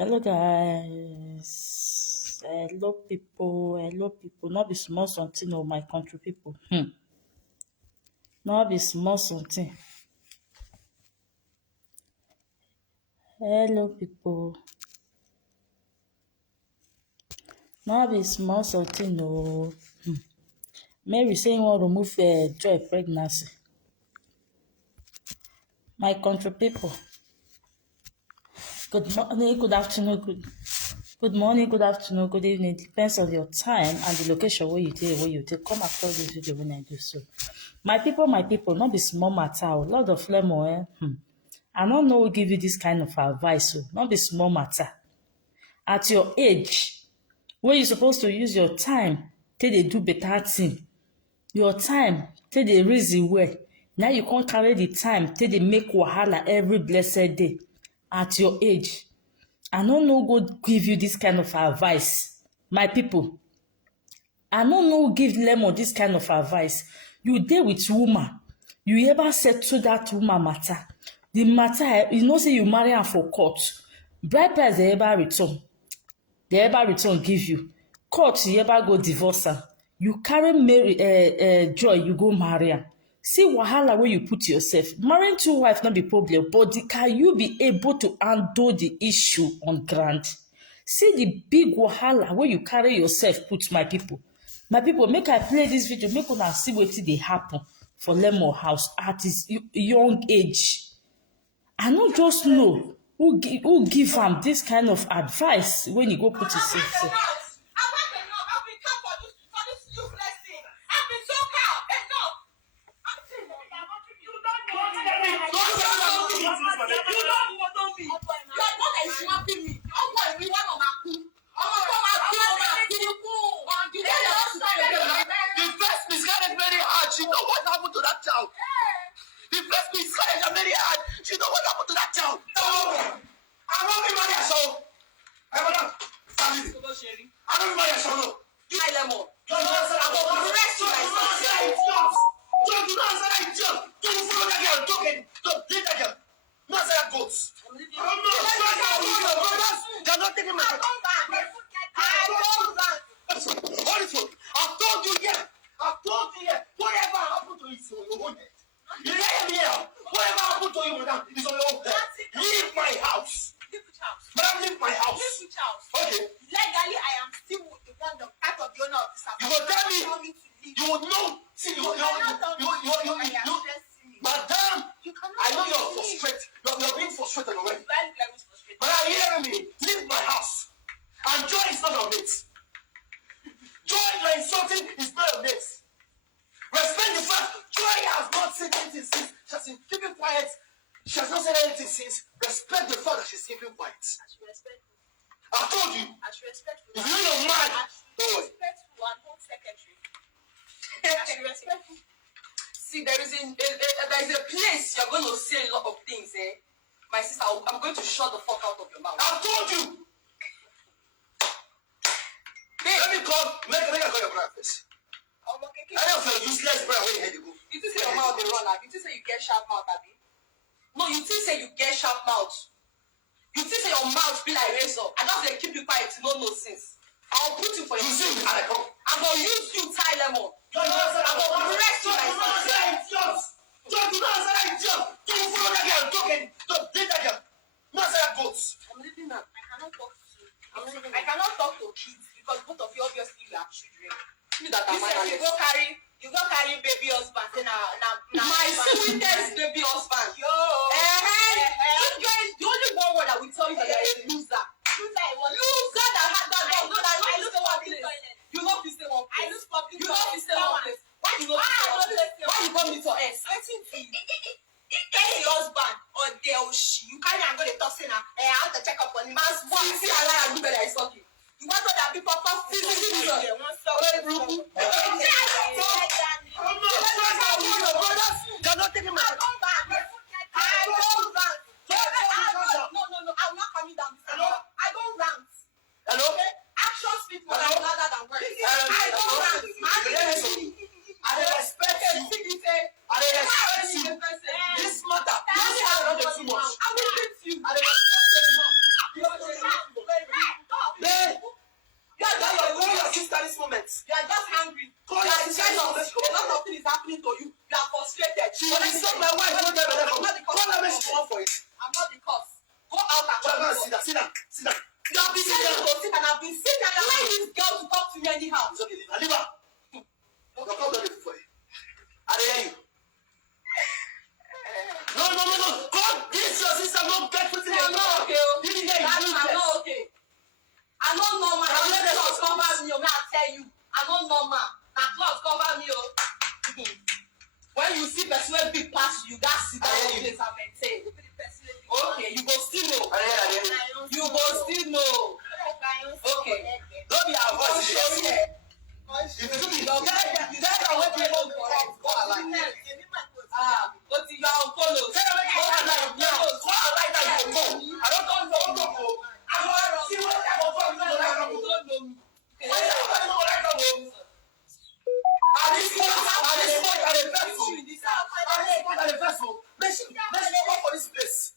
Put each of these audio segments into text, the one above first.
Hello guys, hello people, not be small something of my country people. Not be small something. Hello people, not be small something no. Mary saying want to remove Joy pregnancy. My country people, good morning, good afternoon, good morning, good afternoon, good evening. Depends on your time and the location where you take. Come across this video when I do so. My people, not be small matter. Lord of Lemon, I don't know who give you this kind of advice, so not be small matter. At your age, where you supposed to use your time, till they do better thing. Your time, till they reason well. Now you can't carry the time, till they make wahala every blessed day. At your age, I don't know who give you this kind of advice. My people, I don't know who give Lemon this kind of advice. You dey with woman, you ever settle that woman matter? The matter, you know say you marry am for court. Bride price they ever return give you. Court you ever go divorce am. You carry Joy, you go marry am. See wahala wey you put yourself. Marrying two wives not be problem, but can you be able to handle the issue on ground? See the big wahala wey you carry yourself put, my people. My people, make I play this video, make una see wetin dey happen for Lemon house at his young age. I no just know who give am this kind of advice when you go put yourself. She know what happened to that child. The first miscarriage is very hard. She know what happened to that child. No, I'm not be married, so I'm not. I'm not married, so no. You are Lemon. I'm going to arrest you like something. Don't do not answer that job. Don't follow that girl. Don't date that girl. Not say that goats. I'm not. You're not taking my. I don't What is it? I've told you, yeah. I've told you, yeah. Whatever happened to you, it's on your own head. You hear me here? Whatever happened to you, madam, it's on your own head. Leave my house. Leave which house? Madam, leave my house. Leave which house? Okay. Legally, I am still the one, the part of the owner of this house. You will tell me. Tell me to leave. You would know. See, you, madam. You cannot. I know you're frustrated. You're being frustrated already. Very, very frustrated. But are you hearing me? Leave my house. And Joy is not on it. Joy, you're insulting is not on it. Respect the fact Joy has not said anything since. She has been keeping quiet. She has not said anything since. Respect the fact that she's keeping quiet. I should respect you. I told you. I should respect you. If you know your mind, don't worry. Respect you and home secretary. I should respect you. See, there is a place you're going to say a lot of things, eh? My sister, I'm going to shut the fuck out of your mouth. I told you. Let me call. Make I call your brother first. I don't feel useless, brother. Where you head you go? You think say your mouth dey run, abi? You think say you get sharp mouth, abi? No, you think say you get sharp mouth. You think say your mouth be like razor. I just dey keep you quiet, no nonsense. I'll put you for your You and I come. I'm gonna use you tie Lemon. Don't answer that. I'm gonna arrest you like something. Don't answer that idiot. Don't follow that girl. Don't date that girl. No answer that goats. I'm leaving now. I cannot talk to you. I cannot talk to kids because both of you obviously you have children. You that You are say you go carry baby husband. Say my sweetest baby husband. Yo. You guys, the only one word I will tell you that you're a loser. Loser that had that dog. I lose the one place. You know this one place. I lose public. You know this one place. Why you know this one place? Why you come with your ex? I think carry husband or she. You carry and go to talk say na. I have to check up on him. Man's one. See a lie and do better is talking. You want to that people come See. One stop. Very brutal. You're not taking my. I come back. No, I'm not coming down. I don't rant. Hello? Okay? Action speak more Hello? louder than words. I don't rant. I respect you. I respect you. This matter. You say I don't do too much. I will hit you. I respect you. one for it. I'm not the cause. Go out and Joy, come. sit down, sit down, sit down. You have been saying to sit and I've been sitting and allowing this girl to talk to me anyhow. It's okay, leave her. Your come down for you. I hear you. No. God, this your sister, no get put in I'm not okay. Did you hear I'm you? not okay. I'm not normal. I'm not clothes cover me. I tell you. I'm not normal. My clothes cover me. When you see person wey big pass you, that's sit down one place and maintain. Okay, you go still know. You go still know. Okay. Don't be our voice. Show me. If you be Your guy, you guys are waiting for correct. But you are on follow. I don't come for go. See what I go for, you know what I go. When you come, at this point, at the vessel, let's go for this place.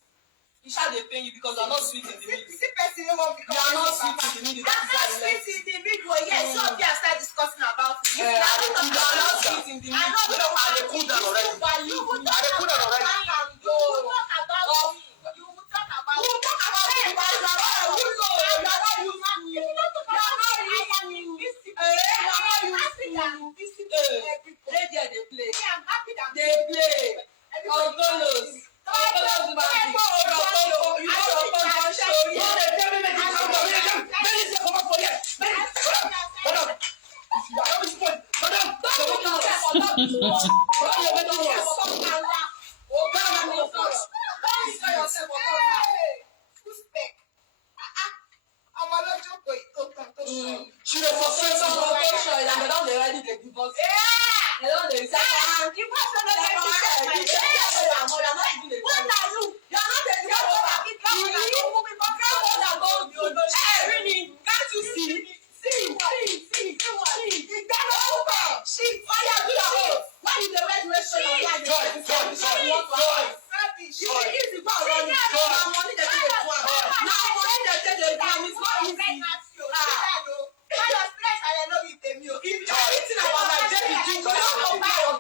You shall they pay you because you are not sweet in the middle. See person wey wan become You are not sweet in the middle. That is why you left. sweet in the middle. Yes, so we are start discussing about it. You are not sweet in the middle. I dey cool down already. You will talk about me. You will talk about me. You will talk about me. You will talk about me because you are not used to it. You are not used to it. If you don't talk about me, I am invisible. You are not I'm used happy to that it. I'm invisible to everybody. They there they play. I'm happy that They play. everybody Ogolos. Ogolos man. You know your phone show No, you. they tell me make you come down. Many say come up for here. Many. Madam. Madam, this point. Madam. Don't put yourself on top this one. Madam, you're making Don't worse. put yourself on top this one. Don't put yourself on top this one. Respect. I'm a lot of joke. She dey frustrate Some you. of those show that they don't already dey divorce. They don't dey say, You pass on the what are you? You are not even a you? You are not a Hey, really? Can't you see? See. Why you do that? Why you the red dress on your life? Joy. You dey easy go around me. Now money dey take the one. Now money dey take the one. It's not easy. If you are eating about my baby, you don't know about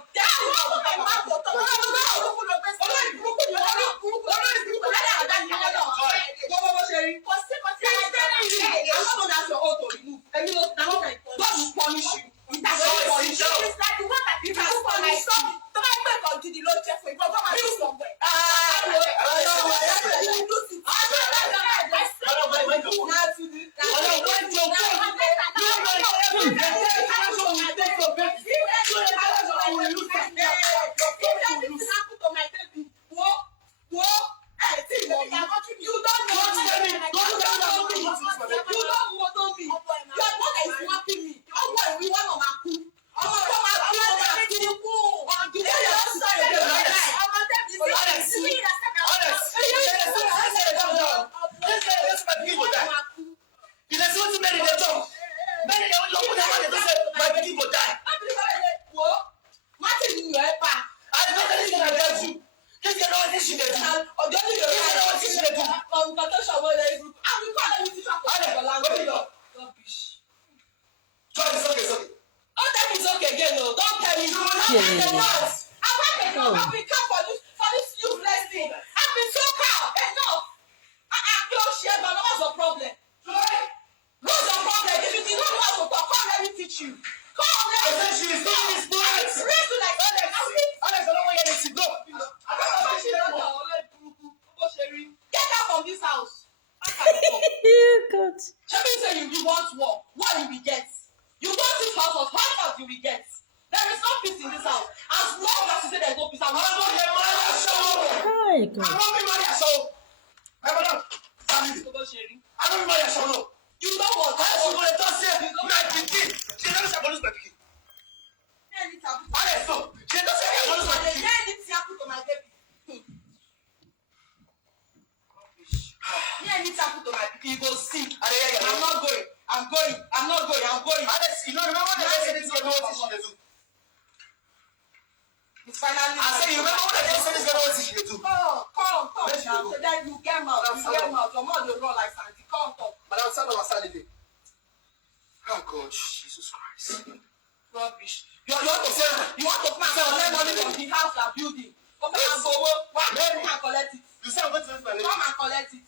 my lady. Come and collect it.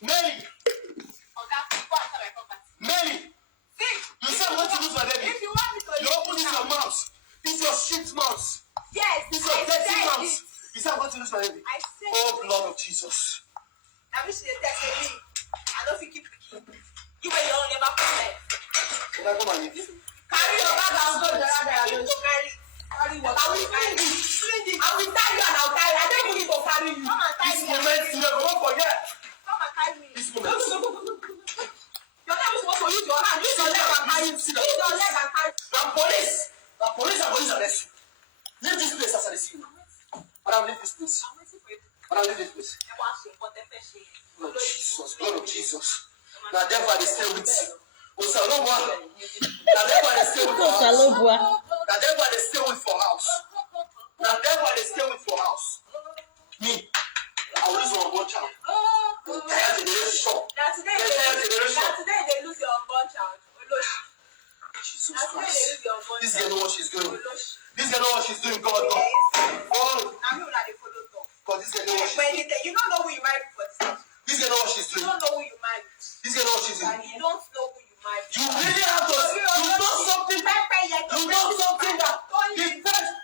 Mary, Oga, go and tell my property. Mary, See, you said what to lose my baby. if you want me to You open this your mouth. This your shit mouth. yes, This I your dirty said mouth. it. You said what to lose my baby. I said Oh, blood of Jesus. I wish they texted me. I don't think keep picking. You were your own never forget. Can I come and leave? Carry your bag and go there. Carry what? I will bring it. I will tie you and I'll carry. I don't need to carry you. Come and tie This me. moment, you never go for here. Come and carry me. This moment. You're not supposed to use your hand. Use your leg and carry. Use your leg and carry. Now police. Now police are police arrest you. Leave this place as I see you. Madam, leave this place. I'm waiting for you. Madam, leave this place. I want to put the fish in. Blood of Jesus, blood of Jesus. Now therefore they stay with you. Osalobua. Now therefore they stay with for house. Osalobua. Now therefore they stay with for house. Now therefore they stay with for house. Me, I will lose my one child. Entire generation. Now today they lose your unborn child. Jesus Now today they Christ. lose your unborn This child. girl know what she's doing. This girl know what she's doing. God, God. God. Now me una dey follow talk. Because this girl know what she's When doing. you don't know who you married for this house. This girl know what she's You doing. don't know who you married. This girl know what she's doing. And you don't know who you married. You really have to. You know something. You know something that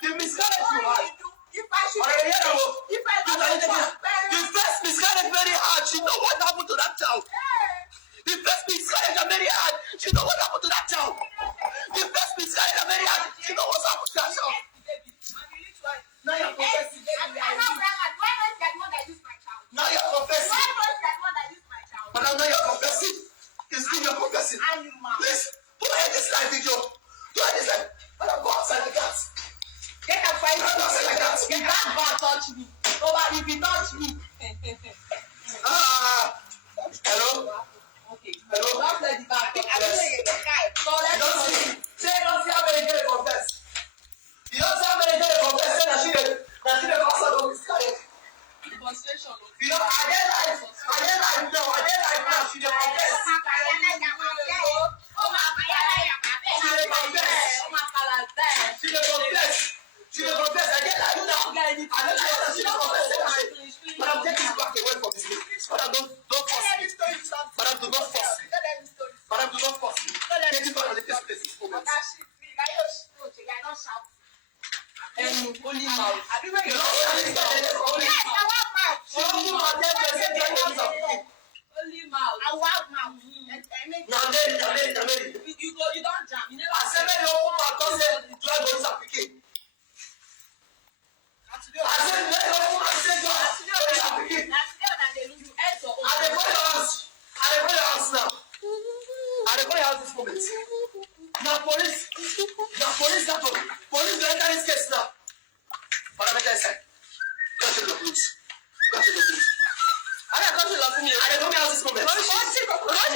the miscarriage you had. If I should The first miscarriage very hard. She know what happened to that child. The first miscarriage very hard. She know what happened to that child. The first miscarriage very hard. She know what happened to that child. Now you're confessing. Now you're confessing. Madam, now you're confessing. It's good you're confessing. Please, don't end this life video. Don't end this life. Madam, go outside the gas. Get a fight. If that bar touch me, if he touch me. Hello? Okay. Hello? Don't let the bar touch me. So You let's don't see. Say you don't see how many get confess. You don't see how many get confess. Say that she the pastor don't miscarry. demonstration. You know, I didn't like now. She the confess. She the confess. She the confess. I get like now. I don't know she the confess. Madam, take this back away from this place. Madam, don't force me. Madam, do not force me. Madam, do not force me. Take this back and leave this place this moment. Only mouth. You know, only mouth. Now, You don't jam. You never I said, let your woman come say, drive on some pikin. I said, let your woman say, drive on some pikin. I dey go your house. I dey go your house now. I dey go your house this moment. Now, police got to. Police go enter this case now. Madam, enter inside. Go to the police. Go to the police. I dey come to the police. I dey come your house this moment. Do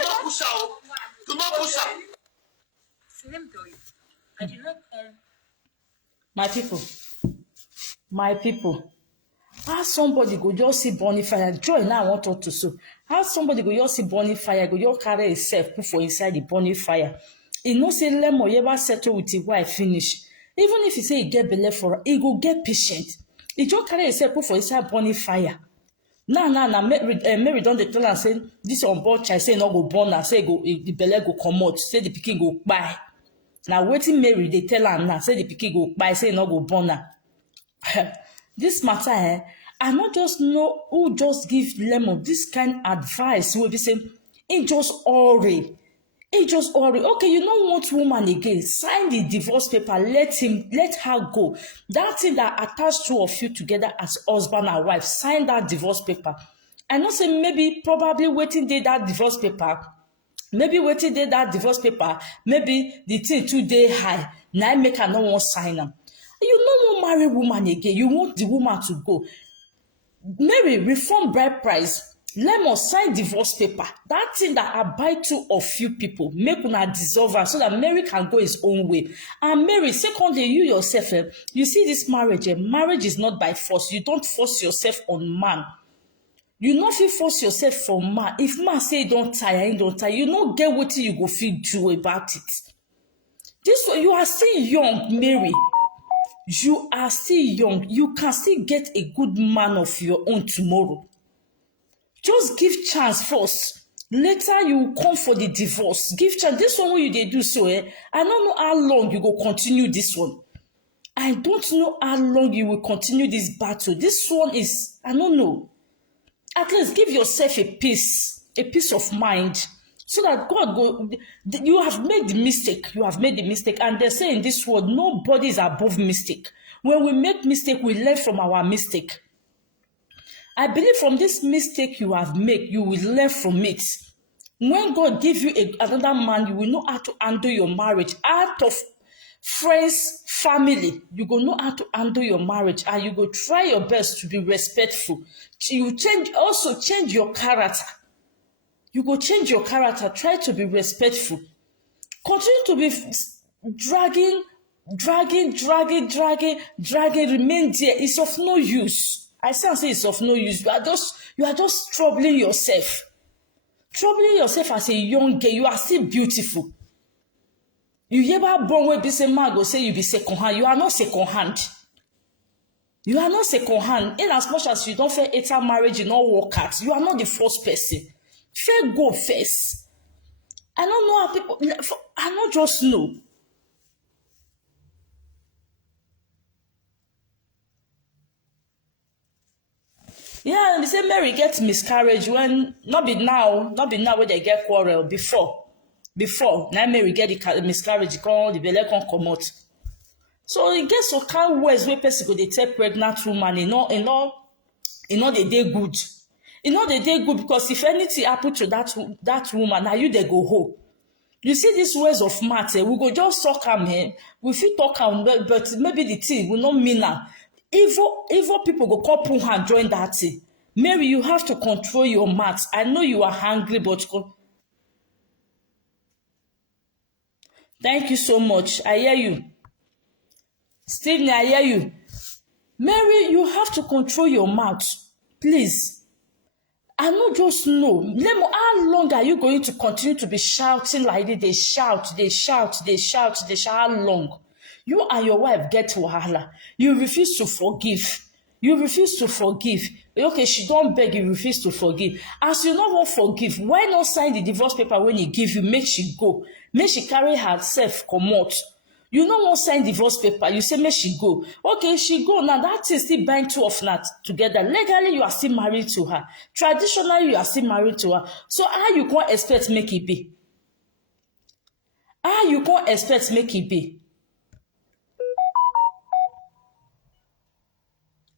not push her. Do not push her. My people, how somebody go just see burning fire? Joy now I want talk to so. How somebody go just see burning fire, go just carry himself, put for inside the burning fire. He no say lemon, you ever settle with his wife finish. Even if he say he get belle for her, he go get patient. He just carry himself, put for inside burning fire. Now, Mary don dey tell am say this unborn child say no go born am, say the belle go comot, say the pikin go kpai. Na wetin Mary dey tell am now, say the pikin go kpai, say no go born am. This matter, I not just know who just give Lemon this kind advice. Wey be say he just hurry. Okay, you don't want woman again. Sign the divorce paper. Let her go. That thing that attached two of you together as husband and wife. Sign that divorce paper. I know say probably waiting dey that divorce paper. Maybe the thing too dey high. Now make her no wan sign am. You no wan marry woman again. You want the woman to go. Mary, reform bride price. Lemon, sign divorce paper. That thing that abide two of you people, make una dissolve am so that Mary can go his own way. And Mary, secondly, you yourself, you see this marriage, marriage is not by force. You don't force yourself on man. You no fit force yourself for man. If man say don't tire, he don't tire. You no get wetin you go fit do about it. This way, you are still young, Mary. You are still young. You can still get a good man of your own tomorrow. Just give chance first. Later you will come for the divorce. Give chance. This one wey you dey do so, I don't know how long you go continue this one. I don't know how long you will continue this battle. This one is, I don't know. At least give yourself a peace of mind, so that God go. You have made the mistake. You have made the mistake, and they say in this world, nobody is above mistake. When we make mistake, we learn from our mistake. I believe from this mistake you have made, you will learn from it. When God give you another man, you will know how to handle your marriage. Out of friends, family, you go know how to handle your marriage, and you go try your best to be respectful. You change your character. You go change your character. Try to be respectful. Continue to be dragging. Remain there. It's of no use. I say it's of no use. You are just troubling yourself. Troubling yourself as a young girl. You are still beautiful. You ever born where be say man go say you be second hand. You are not second hand. You are not second hand. In as much as you don't fair enter marriage, you don't work out. You are not the first person. Fair go first. I don't know how people. I don't just know. Yeah, they say Mary gets miscarriage when not be now when they get quarrel. Before now Mary get the miscarriage, come the belle come out. So it gets some kind of ways where person go dey tell pregnant woman, they dey good. They dey good because if anything happen to that woman, now you they go home. You see these ways of matter, we go just talk am, we fit talk am, but maybe the thing will not mean am. Evil people go come put hand join that thing. Mary, you have to control your mouth. I know you are hungry, but thank you so much. I hear you. Stephen, I hear you. Mary, you have to control your mouth. Please. I no just know. Lemo, how long are you going to continue to be shouting like this? They shout. How long? You and your wife get wahala. You refuse to forgive. Okay, she don't beg, you refuse to forgive. As you not want forgive, why not sign the divorce paper when he give you? Make she go. Make she carry herself comot. You no wan sign divorce paper, you say make she go. Okay, she go. Now that is still bind two of that together. Legally, you are still married to her. Traditionally, you are still married to her. So how you can't expect make it be? How you can't expect make it be?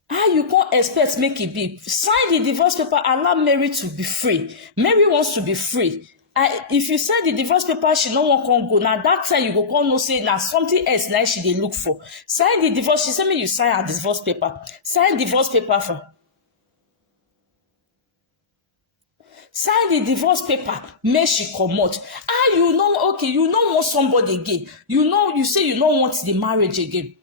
How you can't expect make it be? Sign the divorce paper, allow Mary to be free. Mary wants to be free. If you sign the divorce paper, she no wan come go. Now that time you go come know say na something else na she dey look for. Sign the divorce. She say me you sign her divorce paper. Sign divorce paper for. Sign the divorce paper. Make she comot. You know, okay, you no want somebody again. You say you no want the marriage again.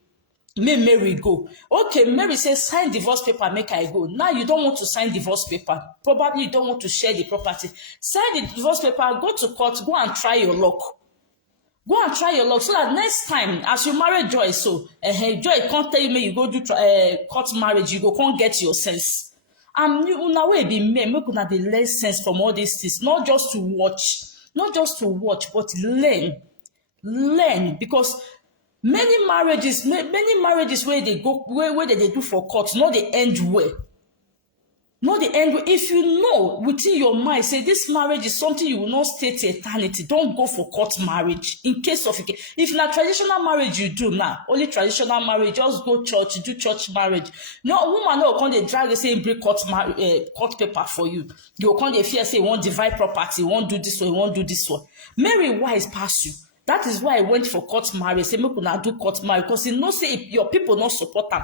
Make Mary go. Okay, Mary says sign divorce paper, make I go. Now you don't want to sign divorce paper. Probably you don't want to share the property. Sign the divorce paper, go to court, go and try your luck. Go and try your luck so that next time, as you marry Joy, Joy can't tell you you go do court marriage, you go can't get your sense. And una way be men, make una dey learn sense from all these things. Not just to watch, but learn because many marriages where they go where they do for court, no they end well. If you know within your mind say this marriage is something you will not stay to eternity, don't go for court marriage. In case of if na traditional marriage you do now, only traditional marriage, just go church, do church marriage. No woman no come dey drag say bring court paper for you. You come dey fear say you wan divide property, you wan do this one, you wan do this one. Mary wise pass you. That is why I went for court marriage. Say make una do court marriage because you know say if your people not support am,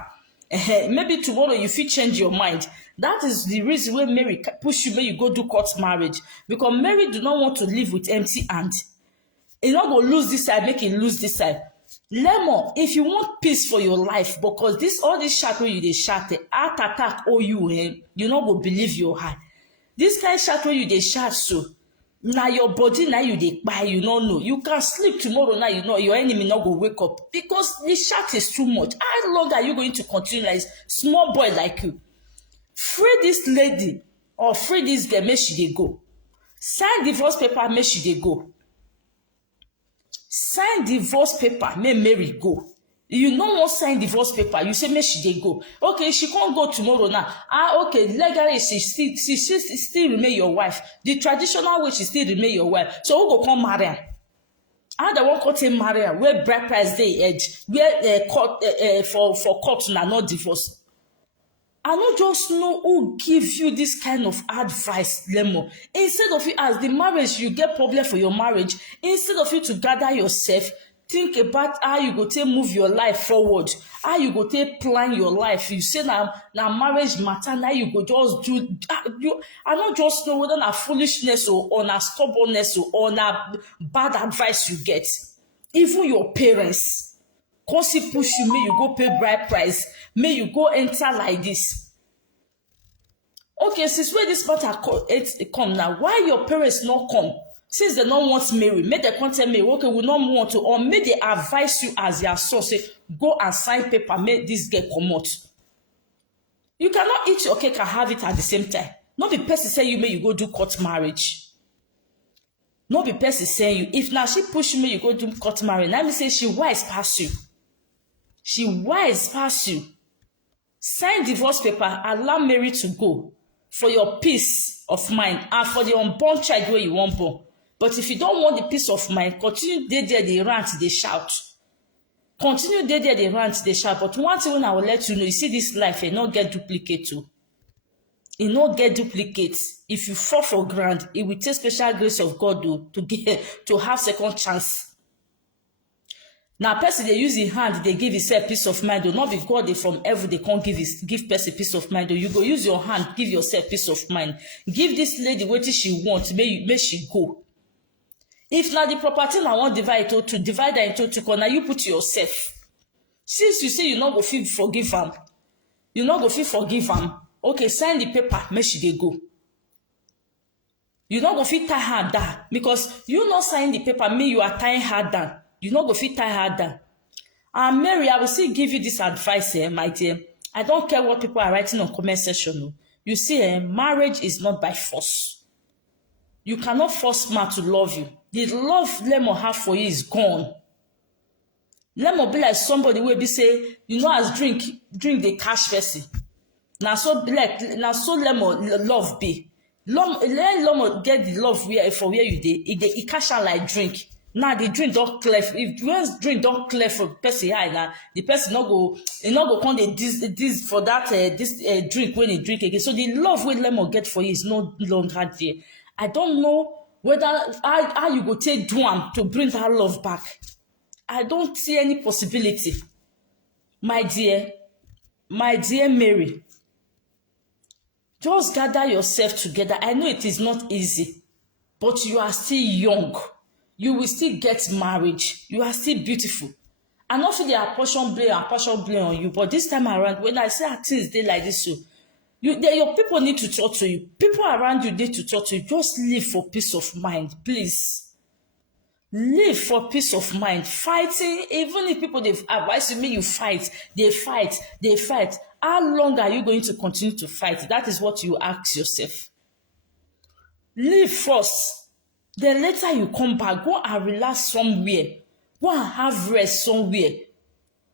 maybe tomorrow you fit change your mind. That is the reason why Mary push you, make you go do court marriage, because Mary do not want to live with empty hand. You not go lose this side, make it lose this side. Lemon, if you want peace for your life, because all this shout wey you dey shout, heart attack you not go believe your heart. This kind of shout wey you dey shout so. Now your body now you dey kpai, you don't know. You can sleep tomorrow now, you know your enemy not go wake up because the shout is too much. How long are you going to continue like small boy like you? Free this lady. or free this girl, make she dey go. Sign divorce paper, make she dey go. Sign divorce paper, make Mary go. You no wan sign divorce paper, you say make she dey go. Okay, she can't go tomorrow now. Okay, legally she still remain your wife. The traditional way she still remain your wife. So who go come marry her? How they wan come take marry her? Where bride price dey edge? Where court for court na not divorce? I no just know who give you this kind of advice, Lemo. Instead of you, as the marriage, you get problem for your marriage, instead of you to gather yourself, think about how you go take move your life forward, how you go take plan your life. You say na marriage matter, now you go just do. I don't just know whether na foolishness or na stubbornness or na bad advice you get. Even your parents. Cause he push you, may you go pay bride price, may you go enter like this. Okay, since where this matter come now, why your parents not come? Since they don't want Mary, may they come tell me, okay, we don't want to, or may they advise you as their son, say, go and sign paper, make this girl come out. You cannot eat your cake and have it at the same time. Not the person say you may you go do court marriage. Not the person saying you, if now she push you, may you go do court marriage. Let me say she wise pass you. She wise pass you. Sign divorce paper, allow Mary to go for your peace of mind and for the unborn child where you want born. But if you don't want the peace of mind, continue there, they rant, they shout. Continue there, they rant, they shout. But one thing I will let you know, you see this life, it not get duplicate too. It not get duplicate. If you fall for ground, it will take special grace of God to have second chance. Now, person they use in hand, they give yourself peace of mind. Not because God they from heaven, they can't give person peace of mind. You go use your hand, give yourself peace of mind. Give this lady what she wants, may she go. If now the property now want divide it to divide that into two corner, you put yourself. Since you say you not go feel forgive am, you not go feel forgive am. Okay, sign the paper, may she they go. You not go feel tie her down because you not sign the paper, may you are tying her down. You not go fit tie her down. And Mary, I will still give you this advice, my dear. I don't care what people are writing on comment section. No. You see, marriage is not by force. You cannot force man to love you. The love Lemo have for you is gone. Lemo be like somebody will be say, you know, as drink the cash person. Now so Lemo love be. Lemo get the love for where you did. It cash out like drink. Now the drink don't clear. If once drink don't clear for person eye now, the person not go come this for that drink when he drink again. So the love wey Lemon get for you is no longer there. I don't know whether how you go take do am to bring that love back. I don't see any possibility, my dear Mary. Just gather yourself together. I know it is not easy, but you are still young. You will still get married. You are still beautiful. And also there are portion blame on you. But this time around, when I say things they like this, so your people need to talk to you. People around you need to talk to you. Just live for peace of mind, please. Live for peace of mind. Fighting, even if people they advise you, you fight. They fight. How long are you going to continue to fight? That is what you ask yourself. Live first. Then later you come back, go and relax somewhere. Go and have rest somewhere.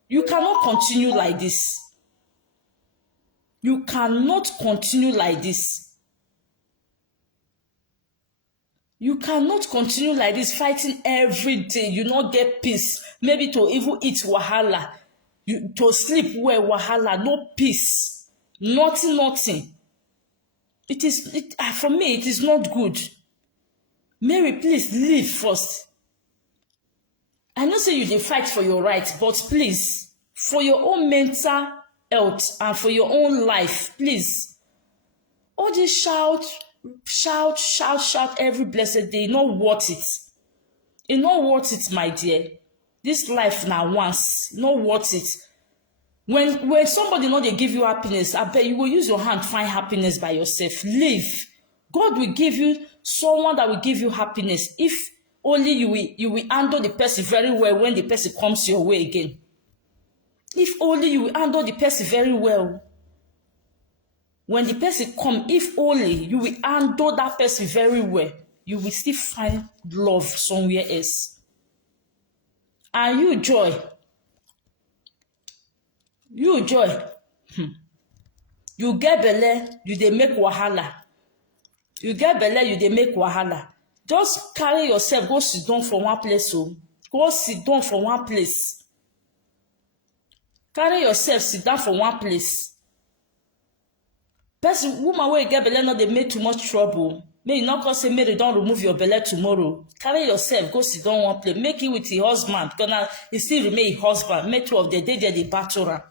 You cannot continue like this. You cannot continue like this. You cannot continue like this, fighting every day. You not get peace. Maybe to even eat wahala. To sleep well, wahala, no peace. Nothing. For me, it is not good. Mary, please live first. I know say you dey fight for your right, but please, for your own mental health and for your own life, please. All this shout every blessed day, not worth it. It's not worth it, my dear. This life now once, not worth it. When somebody know they give you happiness, I bet you will use your hand to find happiness by yourself. Live. God will give you someone that will give you happiness if only you will handle the person very well when the person comes your way again. If only you will handle the person very well When the person come, if only you will handle that person very well, you will still find love somewhere else. And you, Joy, you get belle, you dey make wahala. You get belle, you dey make wahala. Just carry yourself, go sit down for one place. Oh. Go sit down for one place. Carry yourself, sit down for one place. Person, woman wey get belle no dey make too much trouble. May you not say Mary don't remove your belle tomorrow. Carry yourself, go sit down one place. Make it with your husband. Because he still remain your husband. Make two of the day they battle her.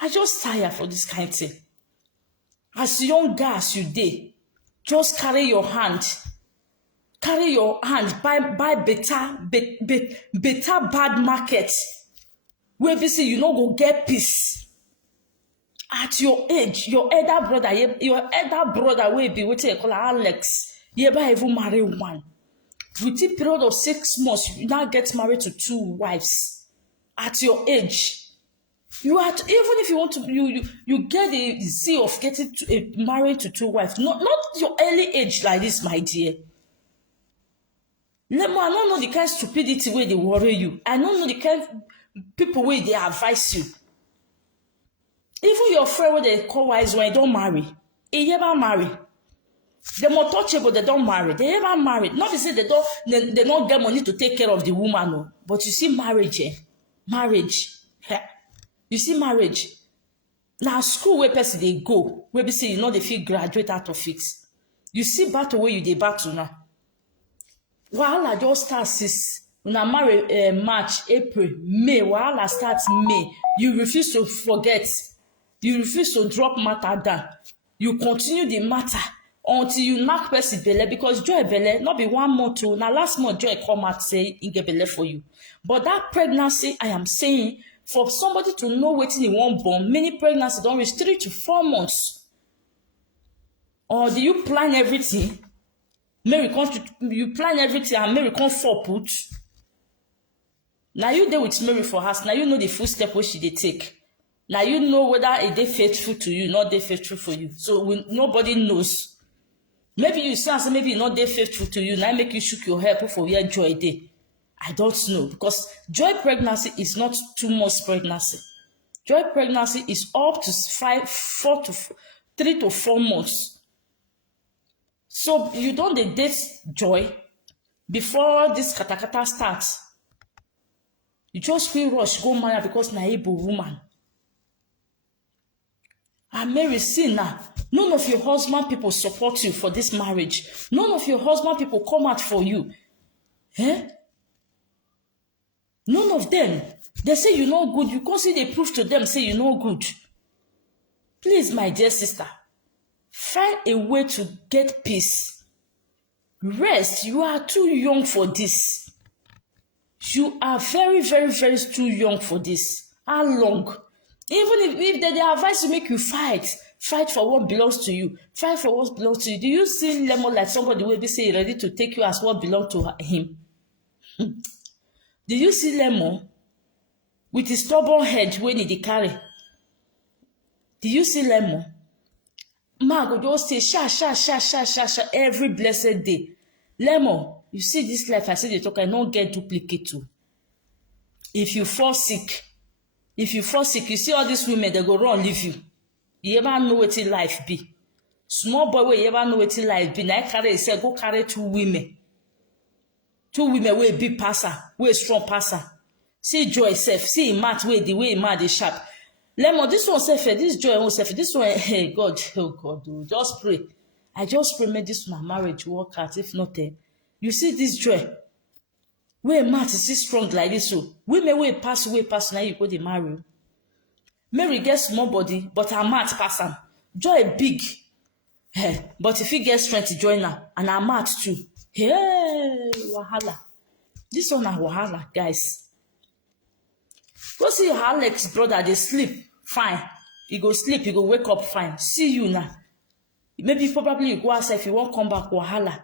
I just tired for this kind of thing. As young girl as you dey, just carry your hand. Carry your hand. Buy better bad market. Where we see you no go get peace. At your age, your elder brother will be waiting. Call Alex. You ever even marry one? Within a period of 6 months, you now get married to 2 wives. At your age, you are even if you want to, you get the zeal of getting married to 2 wives. Not your early age like this, my dear. I don't know the kind of stupidity where they worry you. I don't know the kind of people where they advise you. Even your friend, when they call wise, when they don't marry, they never marry. They're more touchable, they don't marry. They never marry. Not to say they don't get money to take care of the woman, no. But you see marriage, marriage. You see marriage. Now school where person they go, where they say you know they feel graduate out of it. You see battle where you they battle now. Wahala just starts since when I marry March, April, May. Wahala starts May. You refuse to forget. You refuse to drop matter down. You continue the matter until you knock person belle, because Joy Belle not be 1 month too. Now last month Joy come out say he get belle for you. But that pregnancy, I am saying, for somebody to know wetin he wan born, many pregnancy don't reach 3 to 4 months. Or do you plan everything? You plan everything and Mary come for put. Now you there with Mary for us. Now you know the full step where she dey take. Now you know whether it dey faithful to you, not dey faithful for you. So nobody knows. Maybe you say maybe not dey faithful to you. Now make you shook your head for where Joy dey. I don't know, because Joy pregnancy is not 2 months pregnancy. Joy pregnancy is up to 3 to 4 months. So you don't date Joy before this katakata starts. You just feel rush go marry because na Igbo woman. And Mary, see now, none of your husband people support you for this marriage. None of your husband people come out for you. Eh? None of them. They say you no good. You can't see they prove to them say you no good. Please, my dear sister, find a way to get peace. Rest. You are too young for this. You are very, very, very too young for this. How long? Even if they advise you, make you fight for what belongs to you. Fight for what belongs to you. Do you see Lemon like somebody will be say ready to take you as what belongs to him? Do you see Lemon with his stubborn head when he carry? Do you see Lemon? Man go just say sha every blessed day. Lemon, you see this life, I say they talk, I don't get duplicate too. If you fall sick, you see all these women, they go run leave you. You ever know what life be? Small boy, you ever know what life be? Now I carry, say, go carry 2 women. 2 women wey big passer, wey strong passer. See Joy self, see him mouth way the way him mouth dey sharp. Lemon, this one self, this Joy own self, this one, hey God, oh God, oh, just pray. I just pray make this one marriage work out. If not, you see this Joy, wey mouth is strong like this, so women wey pass now you go dey marry. Mary get small body, but her mouth pass am. Joy big, but if he get strength to join her, and her mouth too. Hey, wahala. This one na wahala, guys. Go see your Alex brother, they sleep fine. He go sleep, he go wake up fine. See you now. Maybe probably you go outside, if you won't come back, wahala.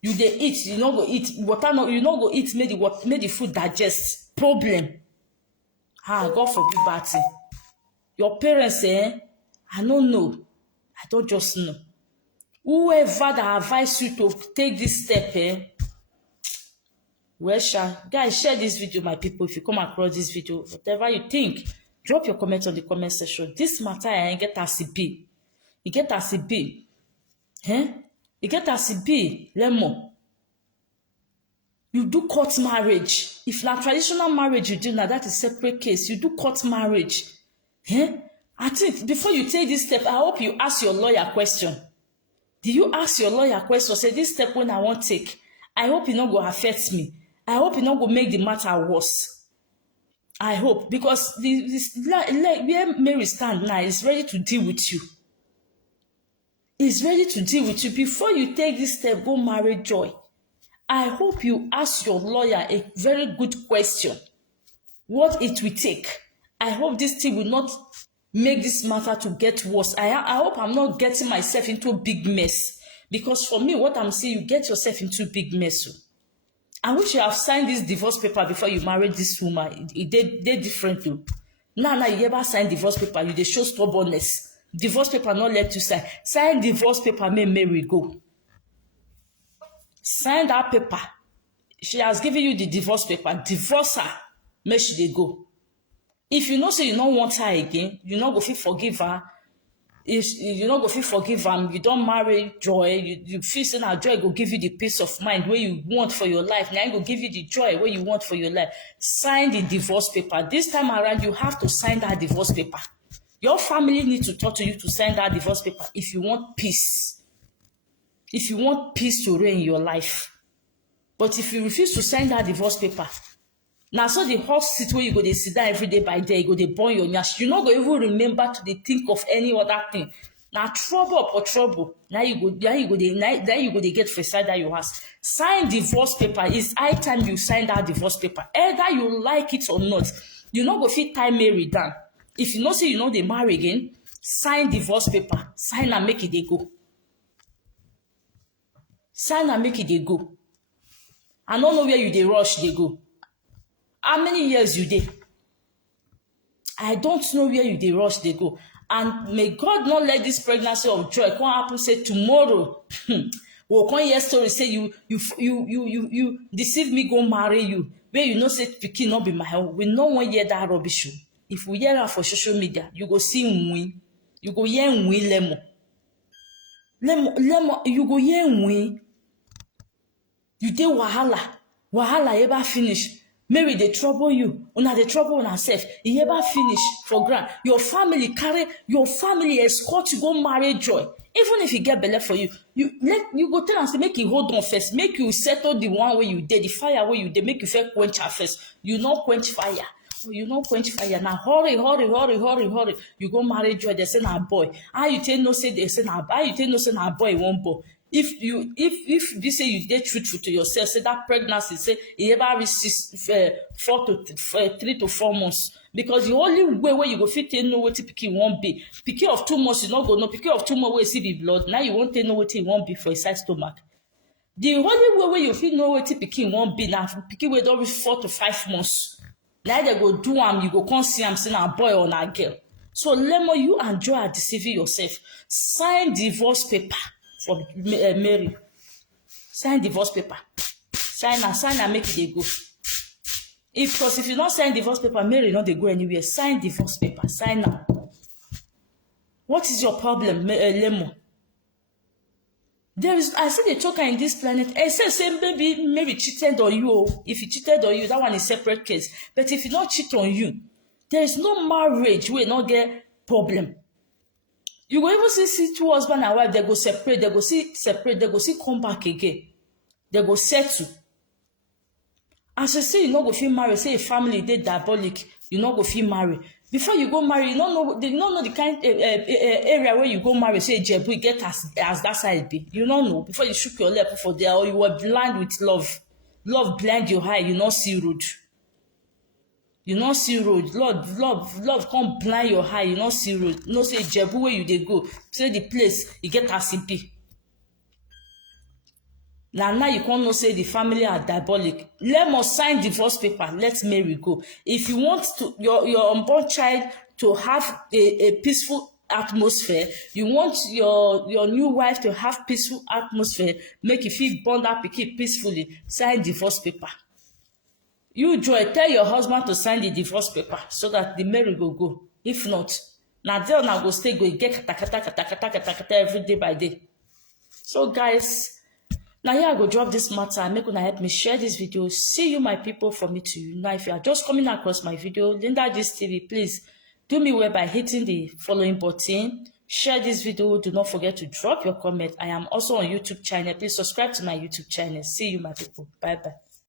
You dey eat, you no go eat. Water no, you no go eat, make the food digest. Problem. God forbid bad thing. Your parents, I don't know. I don't just know. Whoever that advise you to take this step, well, guys, share this video, my people. If you come across this video, whatever you think, drop your comment on the comment section. This matter, get as it be. You get as it be. You get as it be. Lemon. You do court marriage. If na traditional marriage you do now, that is separate case. You do court marriage. I think before you take this step, I hope you ask your lawyer question. Do you ask your lawyer question? Say this step when I want take, I hope it not go affect me. I hope it not go make the matter worse. I hope, because where Mary stand now is ready to deal with you. Is ready to deal with you. Before you take this step, go marry Joy. I hope you ask your lawyer a very good question. What it will take. I hope this thing will not make this matter to get worse. I hope I'm not getting myself into a big mess. Because for me, what I'm saying, you get yourself into a big mess. I wish you have signed this divorce paper before you married this woman. They're different though. Now you ever sign divorce paper, you they show stubbornness. Divorce paper not let you sign. Sign divorce paper, may Mary go. Sign that paper. She has given you the divorce paper. Divorce her. Make she they go. If you know say you don't want her again, you not go fit forgive her. If you not go fit forgive her, you don't marry Joy. You feel say now Joy go give you the peace of mind where you want for your life. Now go give you the joy where you want for your life. Sign the divorce paper. This time around, you have to sign that divorce paper. Your family need to talk to you to sign that divorce paper if you want peace. If you want peace to reign in your life. But if you refuse to sign that divorce paper, now so the hot seat where you go they sit down every day by day, you go they burn your nyash. You not go even remember to they think of any other thing. Now trouble upon trouble. Now you go they get for side that you ask. Sign divorce paper. It's high time you sign that divorce paper. Either you like it or not. You not go fit time Mary down. If you know say you know they marry again, sign divorce paper. Sign and make it they go. Sign and make it they go. I don't know where you they rush they go. How many years you did? I don't know where you they rush they go. And may God not let this pregnancy of Joy come happen say tomorrow. We'll come hear story say you deceive me go marry you. Where you know say pikin not be my own. We no one hear that rubbish. If we hear that for social media, you go see win. You go hear win lemon. Lemon, you go hear win. You dey wahala. Wahala ever finish. Mary, they trouble you. Una they trouble on herself. You ever finish for grant. Your family escort you go marry Joy. Even if you get belle for you, you go tell us to make you hold on first. Make you settle the one where you did, the fire where you did, make you feel quench her first. You not quench fire. You not quench fire. Now hurry. You go marry Joy, they say na boy. How you tell no say they say na boy? How you tell no say na boy won't boy? If you say you dey truthful to yourself, say that pregnancy, say you ever reach 3 to 4 months, because the only way where you go fit know what pikin won't be. Pikin of 2 months you not go know. Pikin of 2 months where see the blood. Now you won't know what it won't be for inside stomach. The only way where you fit know what pikin won't be now pikin wey don reach 4 to 5 months. Now they go do you go come see say na boy or na girl. So Lemon, you and Joy are deceiving yourself. Sign divorce paper. For Mary, sign divorce paper. Sign and make it they go. Because if you don't sign divorce paper, Mary not they go anywhere. Sign divorce paper. Sign now. What is your problem, Lemon? I see the choker in this planet. I say maybe cheated on you. If he cheated on you, that one is separate case. But if he not cheat on you, there is no marriage where not get problem. You go even see two husband and wife, they go separate, they go see come back again. They go settle. As I say, you not go feel married, say a family, they diabolic, you not go feel married. Before you go marry, you don't know the kind area where you go marry, say Jebu, get as that side be. You don't know. Before you shook your lip for there, or you were blind with love. Love blind your eye, you not see road. You not see road. Love come blind your eye. You not see road. You not say Jebu where you they go. Say the place you get ACP. Now you can't know say the family are diabolic. Let us sign divorce paper. Let Mary go. If you want to your unborn child to have a peaceful atmosphere, you want your new wife to have peaceful atmosphere, make you feel bond that pikin peacefully, sign divorce paper. You, Joy, tell your husband to sign the divorce paper so that the marriage will go. If not, now there una go stay go get kata every day by day. So guys, now here I go drop this matter. Make una help me share this video. See you, my people, from me to you. Now, if you are just coming across my video, Linda Gist TV, please do me well by hitting the following button. Share this video. Do not forget to drop your comment. I am also on YouTube channel. Please subscribe to my YouTube channel. See you, my people. Bye bye.